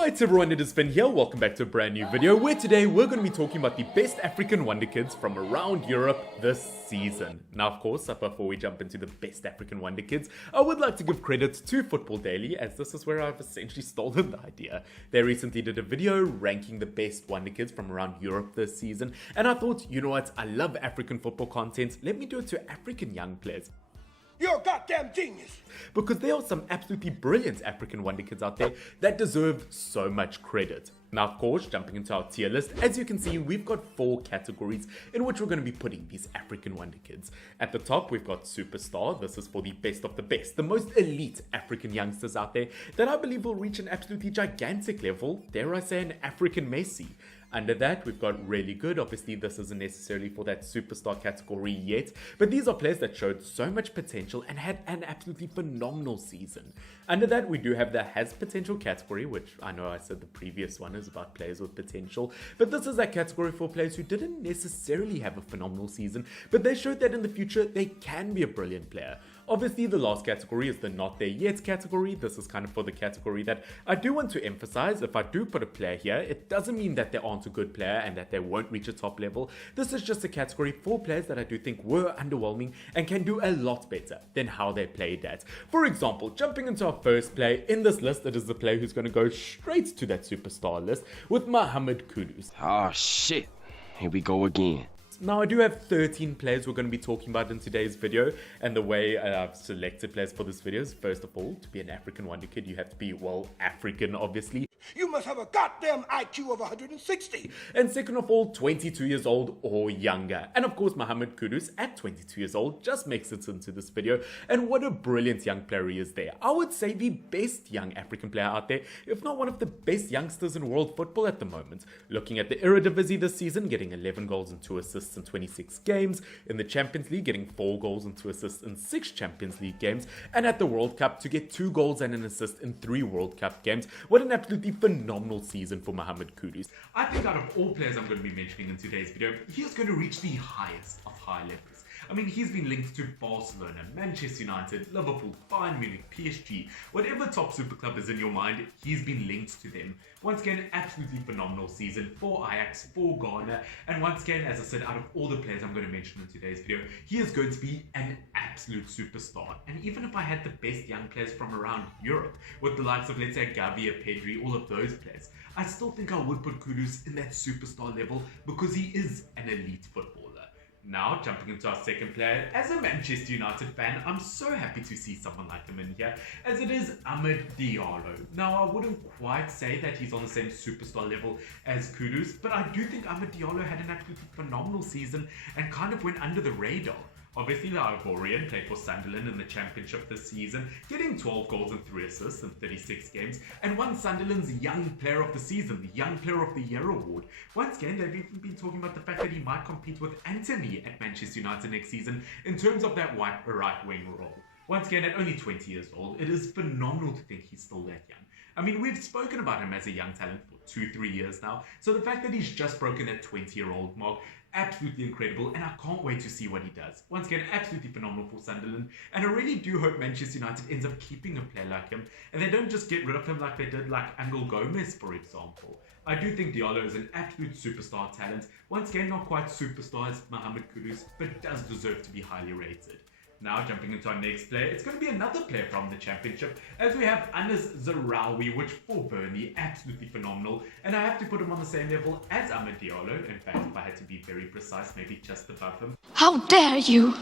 Alright everyone, it is Finn here, welcome back to a brand new video where today we're going to be talking about the best African Wonderkids from around Europe this season. Now of course, before we jump into the best African Wonderkids, I would like to give credit to Football Daily, as this is where I've essentially stolen the idea. They recently did a video ranking the best Wonderkids from around Europe this season, and I thought, you know what, I love African football content, let me do it to African young players. You're a goddamn genius! Because there are some absolutely brilliant African Wonderkids out there that deserve so much credit. Now of course, jumping into our tier list, as you can see, we've got 4 categories in which we're going to be putting these African Wonderkids. At the top, we've got Superstar. This is for the best of the best, the most elite African youngsters out there that I believe will reach an absolutely gigantic level, dare I say an African Messi. Under that, we've got Really Good. Obviously, this isn't necessarily for that superstar category yet, but these are players that showed so much potential and had an absolutely phenomenal season. Under that, we do have the Has Potential category, which I know I said the previous one is about players with potential, but this is that category for players who didn't necessarily have a phenomenal season, but they showed that in the future they can be a brilliant player. Obviously, the last category is the Not There Yet category. This is kind of for the category that I do want to emphasize. If I do put a player here, it doesn't mean that they aren't a good player and that they won't reach a top level. This is just a category for players that I do think were underwhelming and can do a lot better than how they played at. For example, jumping into our first player in this list, it is the player who's going to go straight to that superstar list with Mohammed Kudus. Oh shit, here we go again. Now I do have 13 players we're going to be talking about in today's video, and the way I've selected players for this video is, first of all, to be an African Wonderkid you have to be, well, African obviously. You must have a goddamn IQ of 160! And second of all, 22 years old or younger. And of course, Mohammed Kudus at 22 years old just makes it into this video, and what a brilliant young player he is there. I would say the best young African player out there, if not one of the best youngsters in world football at the moment. Looking at the Eredivisie this season, getting 11 goals and 2 assists in 26 games, in the Champions League getting 4 goals and 2 assists in 6 Champions League games, and at the World Cup to get 2 goals and an assist in 3 World Cup games. What an absolutely phenomenal season for Mohammed Kudus. I think out of all players I'm going to be mentioning in today's video, he is going to reach the highest of high levels. I mean, he's been linked to Barcelona, Manchester United, Liverpool, Bayern Munich, PSG, whatever top super club is in your mind, he's been linked to them. Once again, absolutely phenomenal season for Ajax, for Ghana, and once again, as I said, out of all the players I'm going to mention in today's video, he is going to be an absolute superstar. And even if I had the best young players from around Europe, with the likes of, let's say, Gavi, Pedri, all of those players, I still think I would put Kudus in that superstar level because he is an elite footballer. Now, jumping into our second player, as a Manchester United fan, I'm so happy to see someone like him in here, as it is Amad Diallo. Now, I wouldn't quite say that he's on the same superstar level as Kudus, but I do think Amad Diallo had an absolutely phenomenal season and kind of went under the radar. Obviously, the Ivorian played for Sunderland in the Championship this season, getting 12 goals and 3 assists in 36 games, and won Sunderland's Young Player of the Season, the Young Player of the Year award. Once again, they've even been talking about the fact that he might compete with Anthony at Manchester United next season in terms of that right wing role. Once again, at only 20 years old, it is phenomenal to think he's still that young. I mean, we've spoken about him as a young talent for 2-3 years now, so the fact that he's just broken that 20-year-old mark, absolutely incredible, and I can't wait to see what he does. Once again, absolutely phenomenal for Sunderland, and I really do hope Manchester United ends up keeping a player like him, and they don't just get rid of him like they did like Angel Gomez, for example. I do think Diallo is an absolute superstar talent. Once again, not quite superstar as Mohammed Kudus, but does deserve to be highly rated. Now, jumping into our next player, it's going to be another player from the Championship, as we have Anass Zaroury, which for Burnley, absolutely phenomenal, and I have to put him on the same level as Amad Diallo. In fact, if I had to be very precise, maybe just above him. How dare you!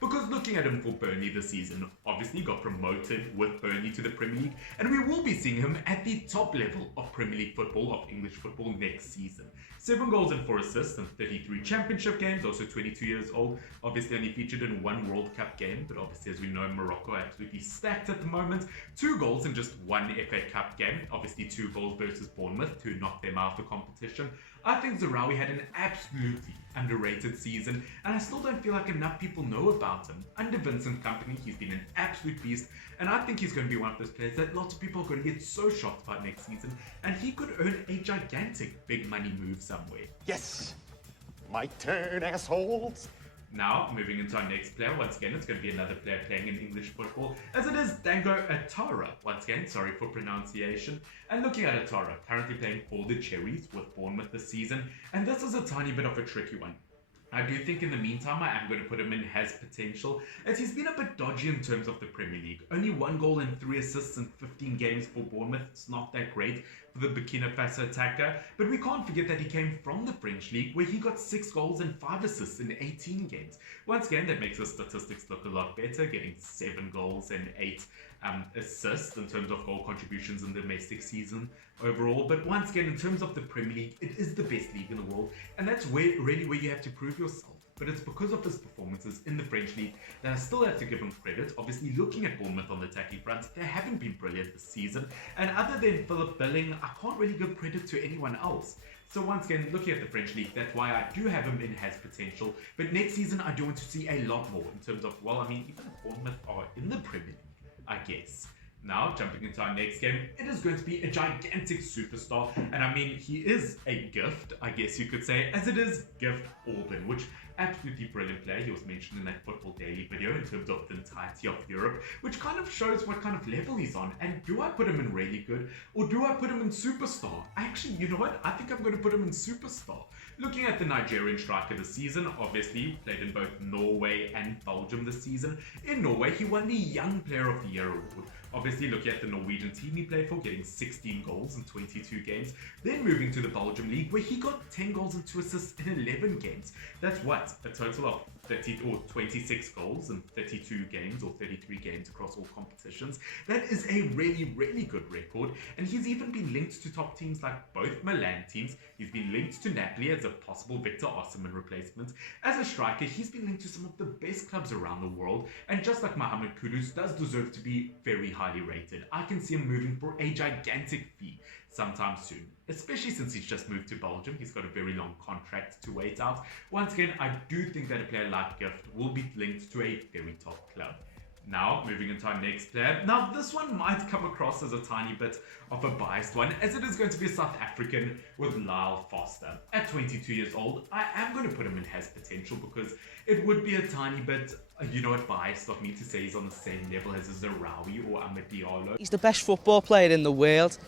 Because looking at him for Burnley this season, obviously got promoted with Burnley to the Premier League, and we will be seeing him at the top level of Premier League football, of English football next season. 7 goals and 4 assists in 33 Championship games, also 22 years old, obviously only featured in 1 World Cup game, but obviously as we know, Morocco are absolutely stacked at the moment. 2 goals in just 1 FA Cup game, obviously 2 goals versus Bournemouth to knock them out of the competition. I think Zaroury had an absolutely underrated season, and I still don't feel like enough people know about him. Under Vincent Kompany, he's been an absolute beast, and I think he's going to be one of those players that lots of people are going to get so shocked by next season, and he could earn a gigantic big money move somewhere. Yes! My turn, assholes! Now, moving into our next player, once again, it's going to be another player playing in English football, as it is Dango Ouattara. Once again, sorry for pronunciation. And looking at Ouattara, currently playing for the Cherries with Bournemouth this season, and this is a tiny bit of a tricky one. I do think in the meantime I am going to put him in has potential, as he's been a bit dodgy in terms of the Premier League. Only 1 goal and 3 assists in 15 games for Bournemouth. It's not that great for the Burkina Faso attacker, but we can't forget that he came from the French League, where he got 6 goals and 5 assists in 18 games. Once again, that makes the statistics look a lot better, getting 7 goals and 8 assists in terms of goal contributions in the domestic season overall. But once again, in terms of the Premier League, it is the best league in the world, and that's really where you have to prove yourself. But it's because of his performances in the French League that I still have to give him credit. Obviously, looking at Bournemouth on the attacking front, they haven't been brilliant this season, and other than Philip Billing, I can't really give credit to anyone else. So once again, looking at the French League, that's why I do have him in has potential. But next season, I do want to see a lot more in terms of, well, I mean, even if Bournemouth are in the Premier League, I guess. Now, jumping into our next game, it is going to be a gigantic superstar, and I mean, he is a gift, I guess you could say, as it is Gift Orban, which absolutely brilliant player. He was mentioned in that Football Daily video in terms of the entirety of Europe, which kind of shows what kind of level he's on. And do I put him in really good, or do I put him in superstar? Actually, you know what? I think I'm going to put him in superstar. Looking at the Nigerian striker this season, obviously played in both Norway and Belgium this season. In Norway, he won the Young Player of the Year award. Obviously, looking at the Norwegian team he played for, getting 16 goals in 22 games. Then moving to the Belgium League, where he got 10 goals and 2 assists in 11 games. That's what? A total of 26 goals in 32 games or 33 games across all competitions. That is a really good record, and he's even been linked to top teams like both Milan teams. He's been linked to Napoli as a possible Victor Osimhen replacement. As a striker, he's been linked to some of the best clubs around the world, and just like Mohammed Kudus, does deserve to be very highly rated. I can see him moving for a gigantic fee sometime soon, especially since he's just moved to Belgium. He's got a very long contract to wait out. Once again, I do think that a player like Gift will be linked to a very top club. Now, moving into our next player. Now, this one might come across as a tiny bit of a biased one, as it is going to be a South African with Lyle Foster. At 22 years old, I am going to put him in has potential, because it would be a tiny bit, you know what, biased of me to say he's on the same level as a Zaroury or a Diallo. He's the best football player in the world.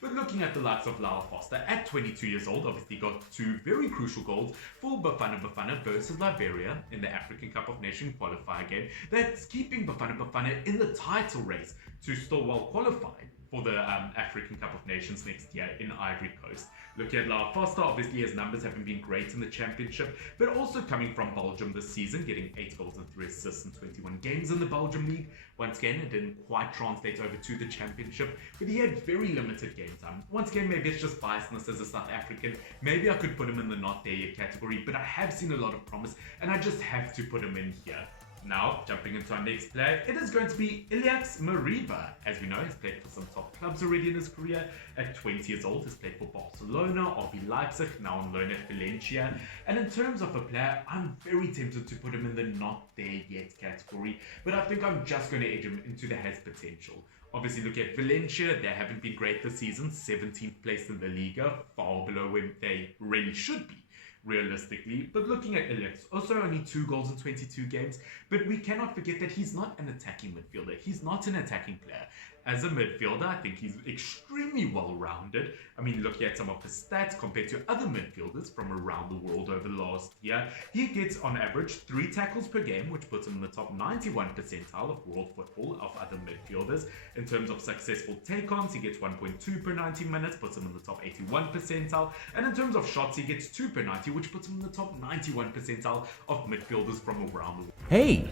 But looking at the likes of Lyle Foster, at 22 years old, obviously got 2 very crucial goals for Bafana versus Liberia in the African Cup of Nations qualifier game. That's keeping Bafana in the title race to still well qualified for the African Cup of Nations next year in Ivory Coast. Looking at Lyle Foster, obviously his numbers haven't been great in the championship, but also coming from Belgium this season, getting 8 goals and 3 assists in 21 games in the Belgium League. Once again, it didn't quite translate over to the championship, but he had very limited game time. Once again, maybe it's just biasness as a South African. Maybe I could put him in the not there yet category, but I have seen a lot of promise, and I just have to put him in here. Now, jumping into our next player, it is going to be Ilaix Moriba. As we know, he's played for some top clubs already in his career. At 20 years old, he's played for Barcelona, RB Leipzig, now on loan at Valencia. And in terms of a player, I'm very tempted to put him in the not there yet category, but I think I'm just going to edge him into the has potential. Obviously, look at Valencia. They haven't been great this season, 17th place in the Liga, far below where they really should be, realistically. But looking at Ilaix, also only 2 goals in 22 games, but we cannot forget that he's not an attacking midfielder. He's not an attacking player. As a midfielder, I think he's extremely well-rounded. I mean, looking at some of his stats compared to other midfielders from around the world over the last year, he gets on average 3 tackles per game, which puts him in the top 91 percentile of world football of other midfielders. In terms of successful take-ons, he gets 1.2 per 90 minutes, puts him in the top 81 percentile. And in terms of shots, he gets 2 per 90, which puts him in the top 91 percentile of midfielders from around the world. Hey,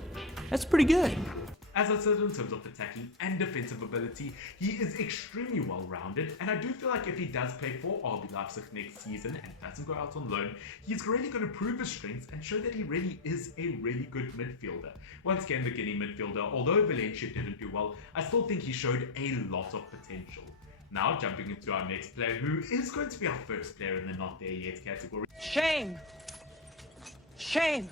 that's pretty good. As I said, in terms of attacking and defensive ability, he is extremely well-rounded, and I do feel like if he does play for RB Leipzig next season and doesn't go out on loan, he's really going to prove his strengths and show that he really is a really good midfielder. Once again, the Guinea midfielder, although Valencia didn't do well, I still think he showed a lot of potential. Now, jumping into our next player, who is going to be our first player in the not there yet category. Shame! Shame!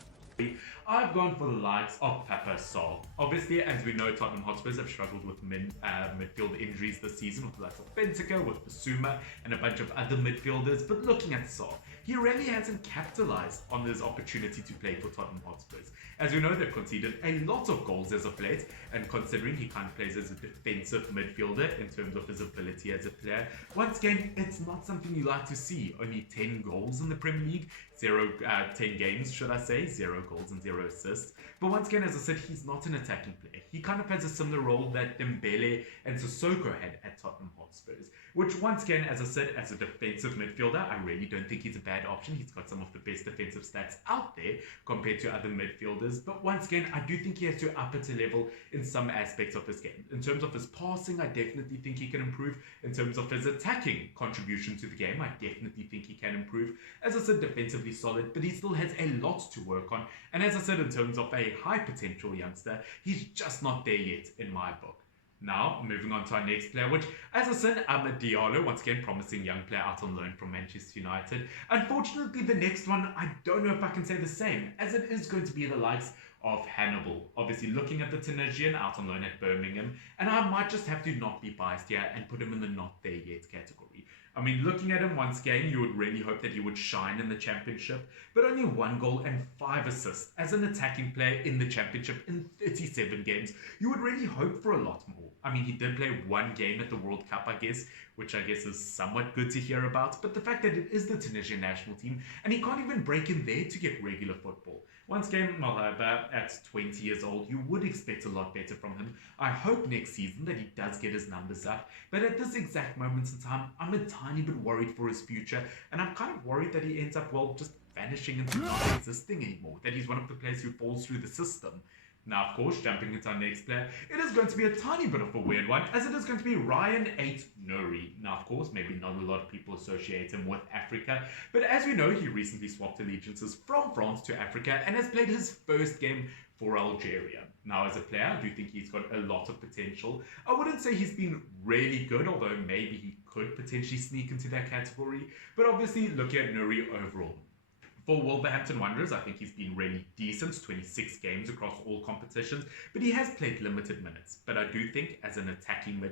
I've gone for the likes of Pape Matar Sarr. Obviously, as we know, Tottenham Hotspurs have struggled with midfield injuries this season with the likes of Benteke, with Bissouma, and a bunch of other midfielders. But looking at Sarr, he really hasn't capitalized on this opportunity to play for Tottenham Hotspurs. As we know, they've conceded a lot of goals as of late, and considering he kind of plays as a defensive midfielder in terms of his ability as a player, once again, it's not something you like to see. Only 10 goals in the Premier League, 10 games, should I say, 0 goals and 0 assists. But once again, as I said, he's not an attacking player. He kind of has a similar role that Dembele and Sissoko had at Tottenham Hotspurs, which once again, as I said, as a defensive midfielder, I really don't think he's a bad option. He's got some of the best defensive stats out there compared to other midfielders. But once again, I do think he has to up it a level in some aspects of his game. In terms of his passing, I definitely think he can improve. In terms of his attacking contribution to the game, I definitely think he can improve. As I said, defensively solid, but he still has a lot to work on. And as I said, in terms of a high potential youngster, he's just not there yet in my book. Now, moving on to our next player, which, as I said, Diallo, once again, promising young player out on loan from Manchester United. Unfortunately, the next one, I don't know if I can say the same, as it is going to be the likes of Hannibal. Obviously, looking at the Tunisian out on loan at Birmingham, and I might just have to not be biased here and put him in the not there yet category. I mean, looking at him once again, you would really hope that he would shine in the Championship, but only 1 goal and 5 assists as an attacking player in the Championship in 37 games. You would really hope for a lot more. I mean, he did play 1 game at the World Cup, I guess, which I guess is somewhat good to hear about, but the fact that it is the Tunisian national team, and he can't even break in there to get regular football. Once again, Moriba, at 20 years old, you would expect a lot better from him. I hope next season that he does get his numbers up, but at this exact moment in time, I'm a tiny bit worried for his future, and I'm kind of worried that he ends up, well, just vanishing into not existing anymore, that he's one of the players who falls through the system. Now, of course, jumping into our next player, it is going to be a tiny bit of a weird one, as it is going to be Rayan Ait-Nouri. Now, of course, maybe not a lot of people associate him with Africa, but as we know, he recently swapped allegiances from France to Africa and has played his first game for Algeria. Now, as a player, I do think he's got a lot of potential. I wouldn't say he's been really good, although maybe he could potentially sneak into that category, but obviously, looking at Nouri overall, for Wolverhampton Wanderers, I think he's been really decent, 26 games across all competitions, but he has played limited minutes. But I do think as an attacking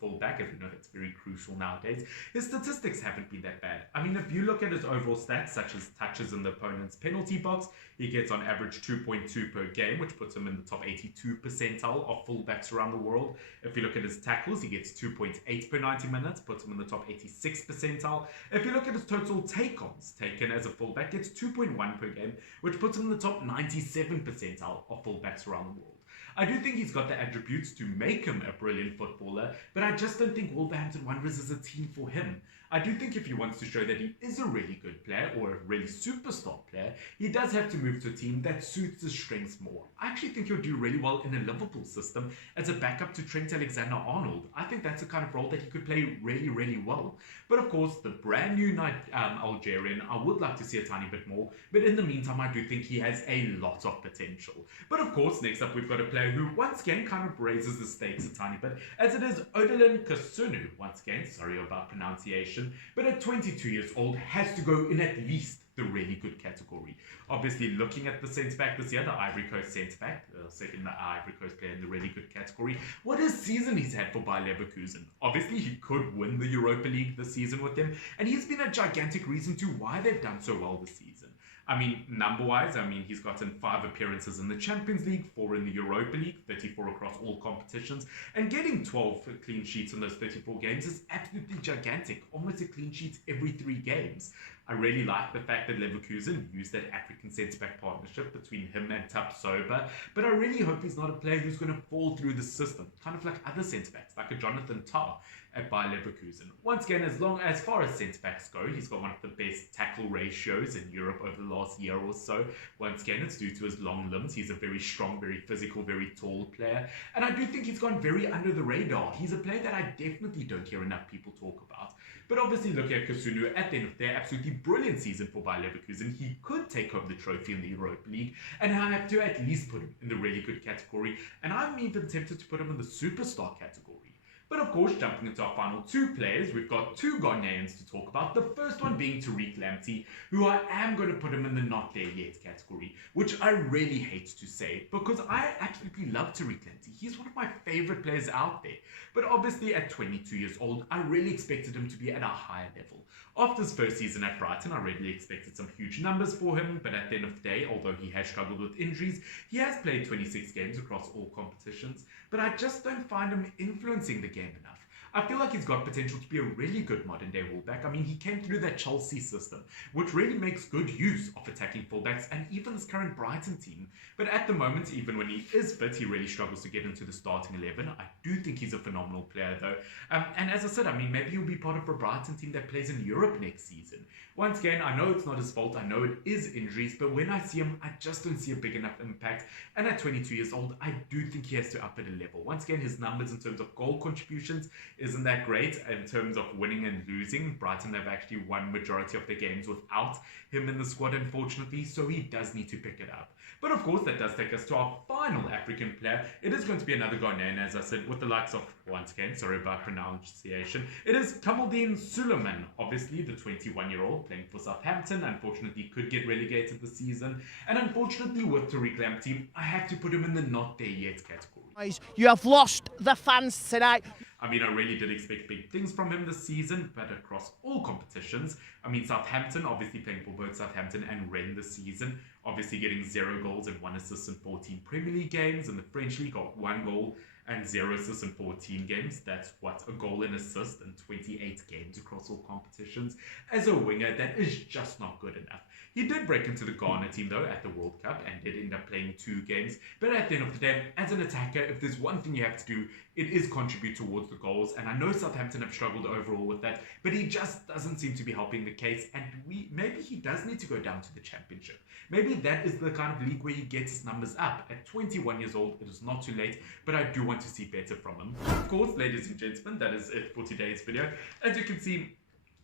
fullback, as we know that's very crucial nowadays, his statistics haven't been that bad. I mean, if you look at his overall stats, such as touches in the opponent's penalty box, he gets on average 2.2 per game, which puts him in the top 82 percentile of fullbacks around the world. If you look at his tackles, he gets 2.8 per 90 minutes, puts him in the top 86 percentile. If you look at his total take-ons taken as a fullback, gets 2.1 per game, which puts him in the top 97 percentile of fullbacks around the world. I do think he's got the attributes to make him a brilliant footballer, but I just don't think Wolverhampton Wanderers is a team for him. I do think if he wants to show that he is a really good player or a really superstar player, he does have to move to a team that suits his strengths more. I actually think he'll do really well in a Liverpool system as a backup to Trent Alexander-Arnold. I think that's the kind of role that he could play really, really well. But of course, the brand new Algerian, I would like to see a tiny bit more. But in the meantime, I do think he has a lot of potential. But of course, next up, we've got a player who once again kind of raises the stakes a tiny bit, as it is Odilon Kossounou. Once again, sorry about pronunciation, but at 22 years old, has to go in at least the really good category. Obviously, looking at the centre-back this year, the Ivory Coast centre-back, second Ivory Coast player in the really good category, what a season he's had for Bayer Leverkusen. Obviously, he could win the Europa League this season with them, and he's been a gigantic reason to why they've done so well this season. I mean, number-wise, he's gotten 5 appearances in the Champions League, 4 in the Europa League, 34 across all competitions, and getting 12 clean sheets in those 34 games is absolutely gigantic, almost a clean sheet every 3 games. I really like the fact that Leverkusen used that African centre-back partnership between him and Tapsoba, but I really hope he's not a player who's going to fall through the system, kind of like other centre-backs, like a Jonathan Tah at Bayer Leverkusen. Once again, as far as centre-backs go, he's got one of the best tackle ratios in Europe over the last year or so. Once again, it's due to his long limbs. He's a very strong, very physical, very tall player, and I do think he's gone very under the radar. He's a player that I definitely don't hear enough people talk about. But obviously, looking at Kossounou, at the end of the day, absolutely brilliant season for Bayer Leverkusen. He could take home the trophy in the Europa League, and I have to at least put him in the really good category, and I'm even tempted to put him in the superstar category. But of course, jumping into our final two players, we've got two Ghanaians to talk about. The first one being Lamptey, who I am going to put him in the not there yet category, which I really hate to say because I absolutely love Lamptey. He's one of my favorite players out there. But obviously at 22 years old, I really expected him to be at a higher level. After his first season at Brighton, I really expected some huge numbers for him, but at the end of the day, although he has struggled with injuries, he has played 26 games across all competitions, but I just don't find him influencing the game enough. I feel like he's got potential to be a really good modern day fullback. I mean, he came through that Chelsea system, which really makes good use of attacking fullbacks and even this current Brighton team. But at the moment, even when he is fit, he really struggles to get into the starting 11. I do think he's a phenomenal player though. And as I said, I mean, maybe he'll be part of a Brighton team that plays in Europe next season. Once again, I know it's not his fault. I know it is injuries, but when I see him, I just don't see a big enough impact. And at 22 years old, I do think he has to up at a level. Once again, his numbers in terms of goal contributions isn't that great. In terms of winning and losing, Brighton have actually won majority of their games without him in the squad, unfortunately, so he does need to pick it up. But of course, that does take us to our final African player. It is going to be another Ghanaian, as I said, with the likes of, once again, sorry about pronunciation, it is Sulemana, obviously the 21-year-old playing for Southampton. Unfortunately, could get relegated this season. And unfortunately, with Lamptey, I have to put him in the not there yet category. You have lost the fans tonight. I mean, I really did expect big things from him this season, but across all competitions. I mean, Southampton, obviously playing for both Southampton and Rennes this season, obviously getting 0 goals and 1 assist in 14 Premier League games. In the French League, got 1 goal and 0 assists in 14 games. That's what, a goal and assist in 28 games across all competitions. As a winger, that is just not good enough. He did break into the Ghana team though at the World Cup and did end up playing 2 games. But at the end of the day, as an attacker, if there's one thing you have to do, it is contribute towards the goals. And I know Southampton have struggled overall with that, but he just doesn't seem to be helping the case. And maybe he does need to go down to the Championship. Maybe that is the kind of league where he gets his numbers up. At 21 years old, it is not too late, but I do want to see better from him. Of course, ladies and gentlemen, that is it for today's video. As you can see,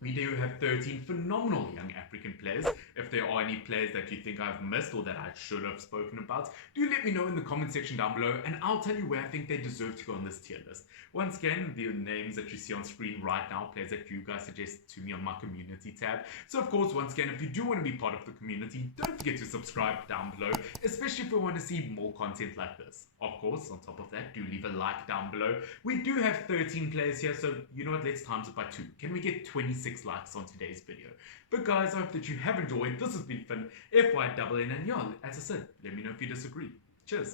we do have 13 phenomenal young African players. If there are any players that you think I've missed or that I should have spoken about, do let me know in the comment section down below and I'll tell you where I think they deserve to go on this tier list. Once again, the names that you see on screen right now, players that you guys suggest to me on my community tab. So of course, once again, if you do want to be part of the community, don't forget to subscribe down below, especially if you want to see more content like this. Of course, on top of that, do leave a like down below. We do have 13 players here, so you know what, let's times it by 2. Can we get 26 likes on today's video? But guys, I hope that you have enjoyed. This has been fun. FY double N, and yeah, as I said, let me know if you disagree. Cheers.